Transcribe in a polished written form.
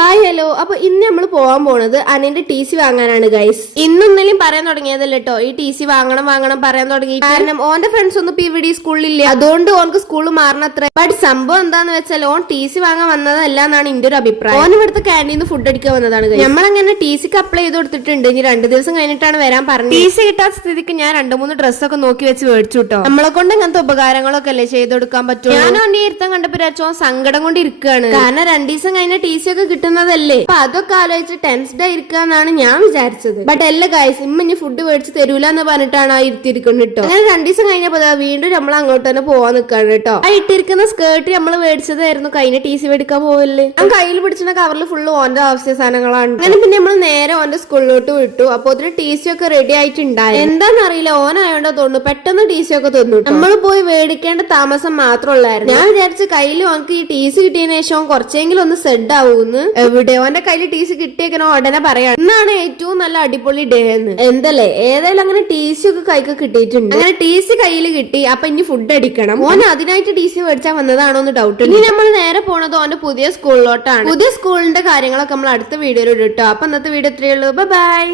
Hi hello. അപ്പൊ ഇന്ന് നമ്മൾ പോകാൻ പോണത് അനിന്റെ ടി സി വാങ്ങാനാണ് ഗൈസ്. ഇന്നൊന്നും പറയാൻ തുടങ്ങിയതല്ല കേട്ടോ. ഈ ടി സി വാങ്ങണം പറയാൻ തുടങ്ങി. കാരണം ഓന്റെ ഫ്രണ്ട്സ് ഒന്നും ഇപ്പൊ ഇവിടെ സ്കൂളിലില്ല, അതുകൊണ്ട് ഓർക്ക് സ്കൂളിൽ മാറണത്ര. ബട്ട് സംഭവം എന്താന്ന് വെച്ചാൽ ഓൻ ടി സി വാങ്ങാൻ വന്നതല്ല എന്നാണ് എന്റെ ഒരു അഭിപ്രായം. ഓൻ ഇവിടുത്തെ ക്യാൻറ്റീന്ന് ഫുഡ് അടിക്കാൻ വന്നതാണ്. നമ്മളങ്ങനെ ടി സിക്ക് അപ്ലൈ ചെയ്ത് കൊടുത്തിട്ടുണ്ട്. ഇനി 2 ദിവസം കഴിഞ്ഞിട്ടാണ് വരാൻ പറഞ്ഞത്. ടി സി കിട്ടാത്ത സ്ഥിതിക്ക് ഞാൻ 2-3 ഡ്രസ്സൊക്കെ നോക്കി വെച്ച് മേടിച്ചു കേട്ടോ. നമ്മളെ കൊണ്ട് ഇങ്ങനത്തെ ഉപകാരങ്ങളൊക്കെ അല്ലേ ചെയ്ത് കൊടുക്കാൻ പറ്റും. ഞാൻ ഓന്റെ ഇരുത്തം കണ്ടപ്പോ രാച്ചോ സങ്കടം കൊണ്ട് ഇരിക്കുകയാണ്. കാരണം 2 ദിവസം കഴിഞ്ഞ ടി സി ഒക്കെ കിട്ടുന്നതല്ലേ. അപ്പൊ അതൊക്കെ ആലോചിച്ച് ടെൻസ്ഡ് ആയിരിക്കാന്നാണ് ഞാൻ വിചാരിച്ചത്. ബട്ട് അല്ല ഗൈസ്, ഇനി ഫുഡ് മേടിച്ച് തരൂല എന്ന് പറഞ്ഞിട്ടാണ് ആ ഇരുത്തിരിക്കുന്നത് കേട്ടോ. അങ്ങനെ 2 ദിവസം കഴിഞ്ഞപ്പോ വീണ്ടും നമ്മൾ അങ്ങോട്ട് തന്നെ പോവാൻ നിൽക്കാണ് കേട്ടോ. ആ ഇട്ടിരിക്കുന്ന സ്കേർട്ട് നമ്മൾ മേടിച്ചതായിരുന്നു കഴിഞ്ഞ ടി സി മേടിക്കാൻ പോവല്ലേ. ഞാൻ കയ്യിൽ പിടിച്ചിരുന്ന കവറിൽ ഫുള്ള് ഓന്റെ ആവശ്യ സാധനങ്ങളാണ്. അങ്ങനെ പിന്നെ നമ്മൾ നേരെ ഓന്റെ സ്കൂളിലോട്ട് വിട്ടു. അപ്പൊ അതിന് ടി സി ഒക്കെ റെഡി ആയിട്ടുണ്ടായി. എന്താന്നറിയില്ല, ഓനായോണ്ടോ തോന്നുന്നു പെട്ടെന്ന് ടി സി ഒക്കെ തന്നു. നമ്മൾ പോയി മേടിക്കേണ്ട താമസം മാത്രമുള്ളായിരുന്നു. ഞാൻ വിചാരിച്ച് കയ്യിൽ ഓനക്ക് ഈ ടി സി കിട്ടിയതിനു ശേഷം കുറച്ചെങ്കിലും ഒന്ന് സെഡ് ആവൂന്ന്. എവിടെ ഓന്റെ കയ്യിൽ ടി സി കിട്ടിയേക്കണോ ഉടനെ പറയാണ് ഇന്നാണ് ഏറ്റവും നല്ല അടിപൊളി ഡേ എന്ന്. എന്തല്ലേ, ഏതായാലും അങ്ങനെ ടി സി ഒക്കെ കൈക്ക് കിട്ടിയിട്ടുണ്ട്. അങ്ങനെ ടി സി കയ്യിൽ കിട്ടി. അപ്പൊ ഇനി ഫുഡ് അടിക്കണം. ഓൻ അതിനായിട്ട് ടി സി മേടിച്ചാൽ വന്നതാണോ എന്ന് ഡൗട്ട്. ഇനി നമ്മൾ നേരെ പോണത് ഓന്റെ പുതിയ സ്കൂളിലോട്ടാണ്. പുതിയ സ്കൂളിന്റെ കാര്യങ്ങളൊക്കെ നമ്മൾ അടുത്ത വീഡിയോയിൽ ഇട്ടോ. അപ്പൊ ഇന്നത്തെ വീഡിയോ ഇത്രയേ ഉള്ളൂ. ബൈ.